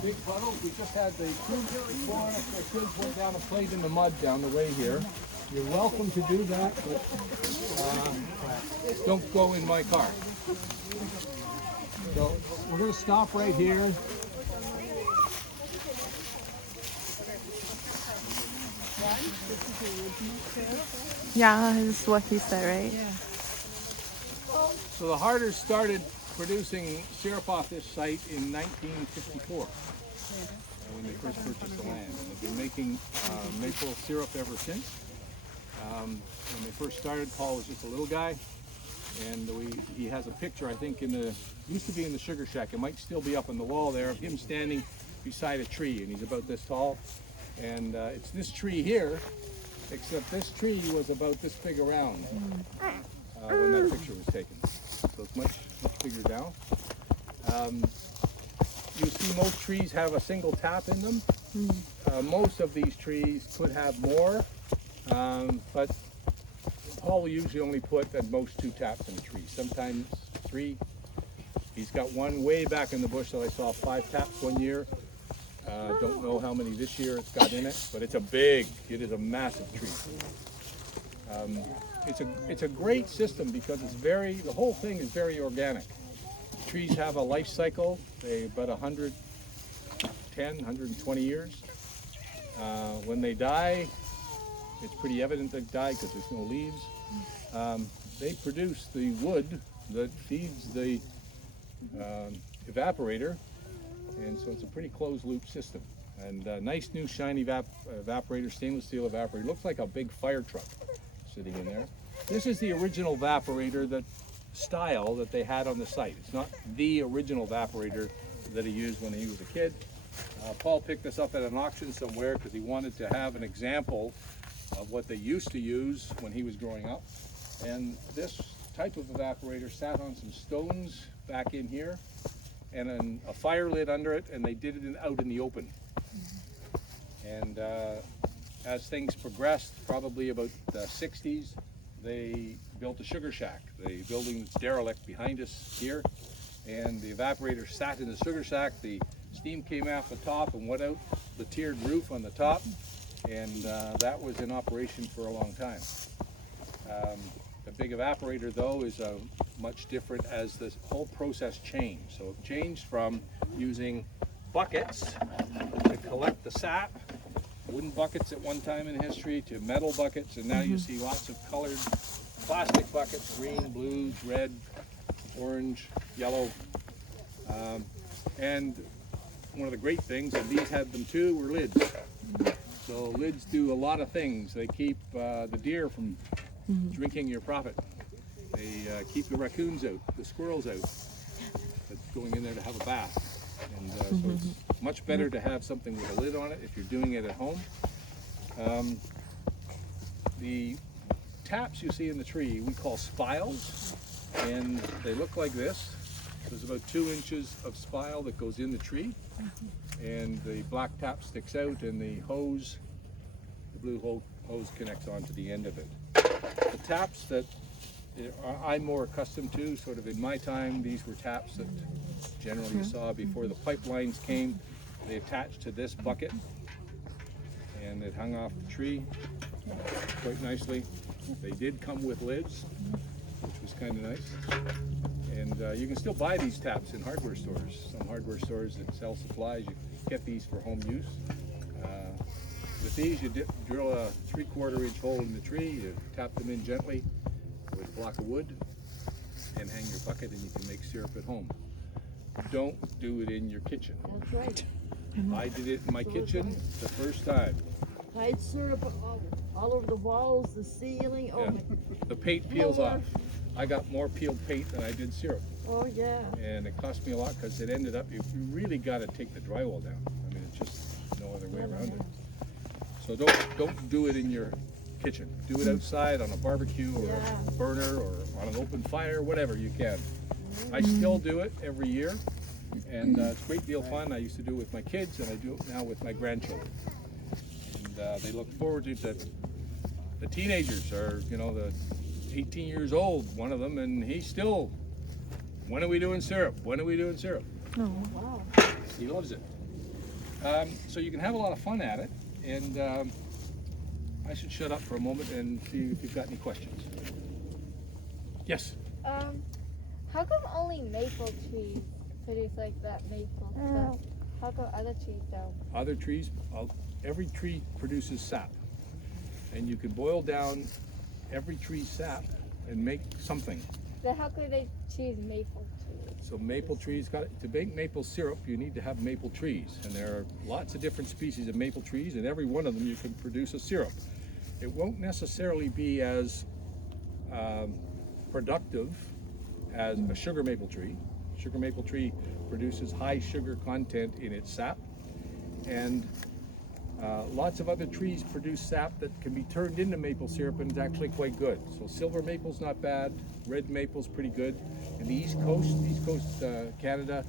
Big puddles. We just had the kids went down and played in the mud down the way here. You're welcome to do that, but don't go in my car. So we're going to stop right here. Yeah, is what he said, right? Yeah. So the Harders started producing syrup off this site in 1954 when they first purchased the land. And they've been making maple syrup ever since. When they first started, Paul was just a little guy, and he has a picture, I think, used to be in the sugar shack. It might still be up on the wall there, of him standing beside a tree, and he's about this tall. And it's this tree here, except this tree was about this big around when that picture was taken. So it's much bigger now. You see most trees have a single tap in them. Most of these trees could have more, but Paul will usually only put at most 2 taps in a tree, sometimes 3. He's got one way back in the bush that I saw 5 taps one year. Don't know how many this year it's got in it, but it is a massive tree. It's a great system because the whole thing is very organic. Trees have a life cycle, about 110, 120 years. When they die, it's pretty evident they die because there's no leaves. They produce the wood that feeds the evaporator, and so it's a pretty closed loop system. And nice new shiny evaporator, stainless steel evaporator. Looks like a big fire truck sitting in there. This is the original evaporator style that they had on the site. It's not the original evaporator that he used when he was a kid. Paul picked this up at an auction somewhere because he wanted to have an example of what they used to use when he was growing up. And this type of evaporator sat on some stones back in here and then a fire lit under it, and they did it out in the open. And as things progressed, probably about the 60s, they built a sugar shack. The building that's derelict behind us here, and the evaporator sat in the sugar shack. The steam came out the top and went out the tiered roof on the top, and that was in operation for a long time. The big evaporator, though, is much different as this whole process changed. So it changed from using buckets to collect the sap, wooden buckets at one time in history, to metal buckets, and now you see lots of colored plastic buckets, green, blues, red, orange, yellow. And one of the great things, and these had them too, were lids. So lids do a lot of things. They keep the deer from drinking your profit. They keep the raccoons out, the squirrels out, that's going in there to have a bath. And so it's much better to have something with a lid on it if you're doing it at home. The taps you see in the tree we call spiles, and they look like this. There's about 2 inches of spile that goes in the tree, and the black tap sticks out, and the hose, the blue hose connects onto the end of it. The taps that I'm more accustomed to, sort of in my time, these were taps that generally you saw before the pipelines came. They attached to this bucket, and it hung off the tree quite nicely. They did come with lids, which was kind of nice. And you can still buy these taps in hardware stores. Some hardware stores that sell supplies, you get these for home use. With these, you drill a 3/4 inch hole in the tree, you tap them in gently with a block of wood, and hang your bucket, and you can make syrup at home. Don't do it in your kitchen. That's right. I did it in my kitchen the first time. hide syrup all over the walls, the ceiling. Oh, Yeah. The paint peels off. I got more peeled paint than I did syrup. oh yeah. And it cost me a lot because it ended up, you really got to take the drywall down. I mean, it's just no other way around it. So don't do it in your kitchen. Do it outside on a barbecue or a burner or on an open fire, whatever you can. I still do it every year, and it's a great deal of fun. I used to do it with my kids, and I do it now with my grandchildren. And they look forward to it. The teenagers are, the 18 years old, one of them, and he's still, when are we doing syrup? When are we doing syrup? Oh. Wow. He loves it. So you can have a lot of fun at it, and I should shut up for a moment and see if you've got any questions. Yes? How come only maple trees produce like that maple stuff? How come other trees don't? Other trees, every tree produces sap. And you can boil down every tree's sap and make something. Then how could they choose maple trees? So maple trees, to make maple syrup, you need to have maple trees. And there are lots of different species of maple trees, and every one of them you can produce a syrup. It won't necessarily be as productive as a sugar maple tree. Sugar maple tree produces high sugar content in its sap, and lots of other trees produce sap that can be turned into maple syrup, and it's actually quite good. So silver maple's not bad, red maple's pretty good. In the East Coast Canada,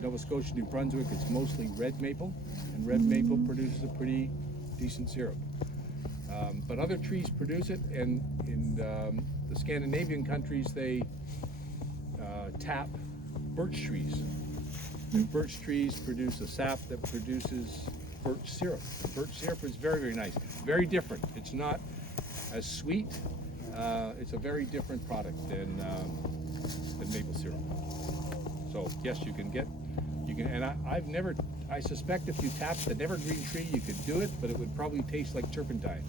Nova Scotia, New Brunswick, it's mostly red maple, and red maple produces a pretty decent syrup. But other trees produce it, and in the Scandinavian countries, they tap birch trees. And birch trees produce a sap that produces birch syrup. Birch syrup is very, very nice. Very different. It's not as sweet. It's a very different product than maple syrup. So yes, you can, and I suspect if you tapped an evergreen tree, you could do it, but it would probably taste like turpentine.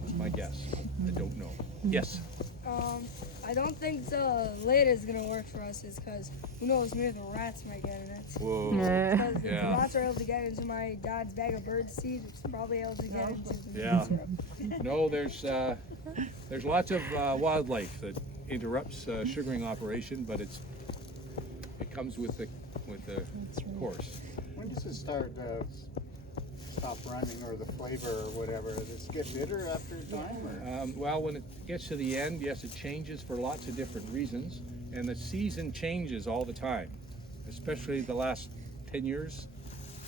That's my guess. I don't know. Yes? I don't think the lid is gonna work for us, is because who knows, maybe the rats might get in it. Whoa. Because if the Yeah. rats are able to get into my dad's bag of bird seed, it's probably able to get into the Yeah. syrup. No, there's lots of wildlife that interrupts sugaring operation, but it comes with the course. When does it stop running, or the flavor or whatever? Does it get bitter after a time? Or? Well, when it gets to the end, yes, it changes for lots of different reasons, and the season changes all the time, especially the last 10 years,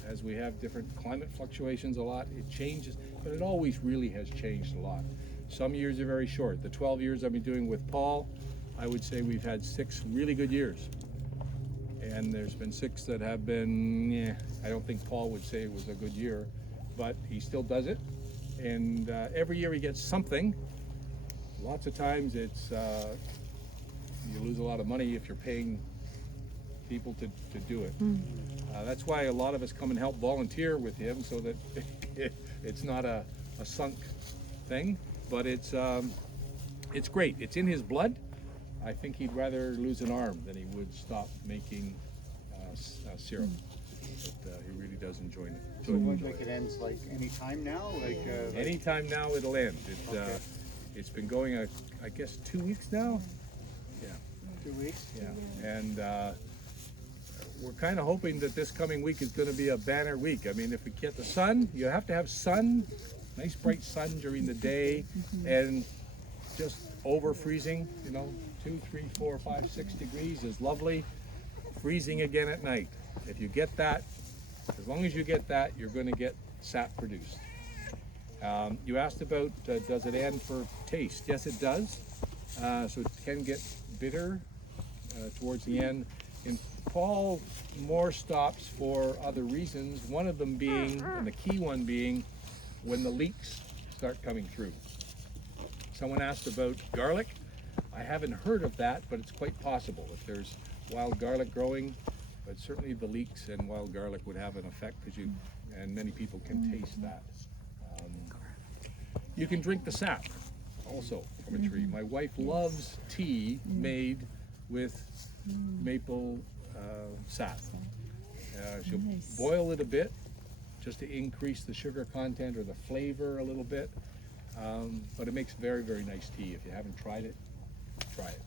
as we have different climate fluctuations a lot. It changes, but it always really has changed a lot. Some years are very short. The 12 years I've been doing with Paul, I would say we've had 6 really good years. And there's been 6 that have been, I don't think Paul would say it was a good year, but he still does it. And every year he gets something. Lots of times it's, you lose a lot of money if you're paying people to do it. That's why a lot of us come and help volunteer with him, so that it's not a sunk thing, but it's great. It's in his blood. I think he'd rather lose an arm than he would stop making syrup. But he really does enjoy it. So it ends like any time now? Anytime now it'll end. It's been going, I guess, 2 weeks now. Yeah. 2 weeks? Yeah. And we're kind of hoping that this coming week is going to be a banner week. I mean, if we get the sun, you have to have sun, nice bright sun during the day, and just over freezing, 2, 3, 4, 5, 6 degrees is lovely. Freezing again at night. If you get that, as long as you get that, you're going to get sap produced. You asked about does it end for taste? Yes, it does. So it can get bitter towards the end. And Paul more stops for other reasons. One of them being, and the key one being, when the leeks start coming through. Someone asked about garlic. I haven't heard of that, but it's quite possible if there's wild garlic growing. But certainly the leeks and wild garlic would have an effect, because and many people can taste that. You can drink the sap also from a tree. My wife loves tea made with maple sap. She'll boil it a bit, just to increase the sugar content or the flavor a little bit. But it makes very, very nice tea. If you haven't tried it, try it.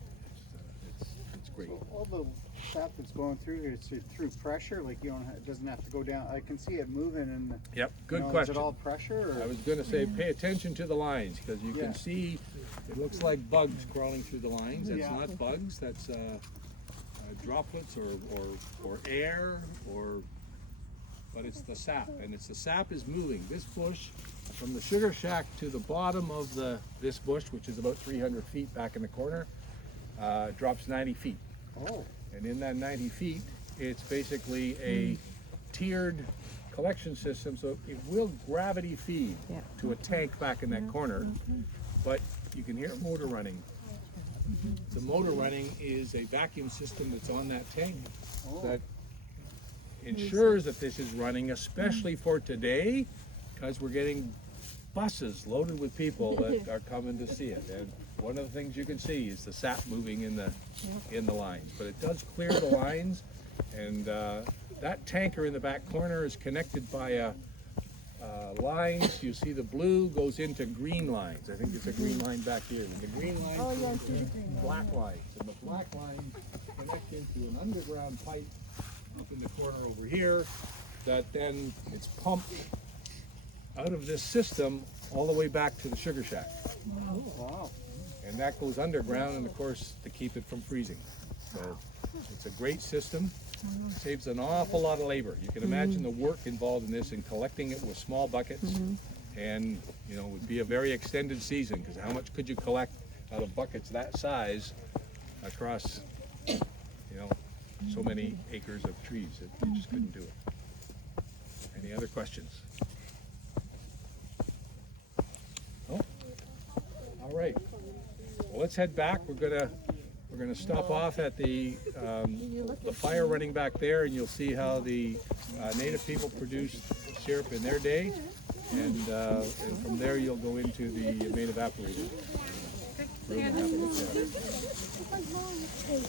It's great. So all the sap that's going through here, it's through pressure, like you don't, it doesn't have to go down. I can see it moving and. Yep, good you know, question. Is it all pressure? Or? I was going to say pay attention to the lines because you Yeah. can see it looks like bugs crawling through the lines. That's Yeah. not bugs. That's droplets or air but it's the sap, and it's the sap is moving. This bush from the sugar shack to the bottom of this bush, which is about 300 feet back in the corner, drops 90 feet. Oh. And in that 90 feet, it's basically a tiered collection system, so it will gravity feed Yeah. to a tank back in that corner, but you can hear a motor running. The motor running is a vacuum system that's on that tank that ensures that this is running, especially for today, because we're getting buses loaded with people that are coming to see it. And one of the things you can see is the sap moving in the lines, but it does clear the lines. And that tanker in the back corner is connected by lines. You see the blue goes into green lines. I think it's a green line back here. And the green lines go into black lines, and the black lines connect into an underground pipe up in the corner over here that then it's pumped out of this system all the way back to the sugar shack. Wow. And that goes underground, and of course to keep it from freezing. So it's a great system. Saves an awful lot of labor. You can imagine the work involved in this and collecting it with small buckets, and you know, it would be a very extended season because how much could you collect out of buckets that size across, you know, so many acres of trees? You just couldn't do it. Any other questions? Oh, all right. Well, let's head back. We're gonna stop off at the fire running back there, and you'll see how the native people produce syrup in their day, and from there you'll go into the main evaporator room and have a look at it.